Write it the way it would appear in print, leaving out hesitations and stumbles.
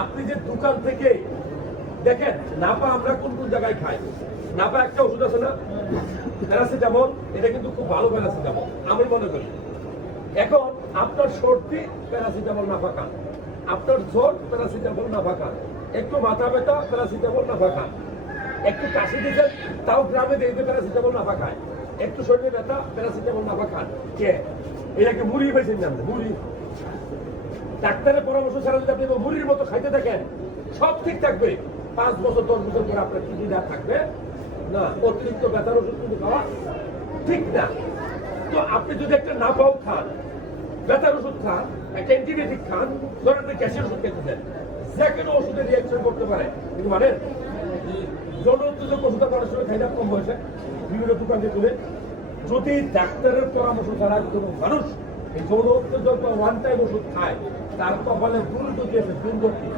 আপনি যে দোকান থেকে দেখেন নাপা আমরা কোন কোন জায়গায় খাই, নাপা একটা ওষুধ আছে না প্যারাসিটামল, এটা কিন্তু খুব ভালো প্যারাসিটামল আমি মনে করি। এখন আপনার সর্দি প্যারাসিটামল নাপা খান, আপনার জ্বর প্যারাসিটামল নাপা খান, একটু মাথা ব্যথা প্যারাসিটামল নাপা খান, একটু কাশি দিচ্ছেন তাও গ্রামে দেখতে প্যারাসিটামল নাপা খায়, একটু শরীরে ব্যথা প্যারাসিটামল নাপা খান। কে এটাকে মুড়ি পেয়েছেন জানতে? মুড়ি ডাক্তারের পরামর্শ ছাড়া যদি আপনি মুড়ির মতো খাইতে থাকেন সব ঠিক থাকবে, 5 বছর 10 বছর পরে আপনার কিডনি না থাকবে না। অতিরিক্ত ব্যথার ওষুধ কিন্তু খাওয়া ঠিক না। তো আপনি যদি একটা নাপাও খান, ব্যথার ওষুধ খান, একটা অ্যান্টিবায়োটিক খান, ধরেন আপনি গ্যাসের ওষুধ খেতে দেন, যে কোনো ওষুধে রিয়াকশন করতে পারে। কিন্তু মানে যৌন উত্তেজক ওষুধ মানুষ খাই না কম বয়সে বিভিন্ন দোকানে তুলে, যদি ডাক্তারের পরামর্শ ছাড়া কোনো মানুষ এই যৌন উত্তেজক বা ওয়ান টাইম ওষুধ খায় তার কপালে দুর্গতি আছে, দুর্গতি।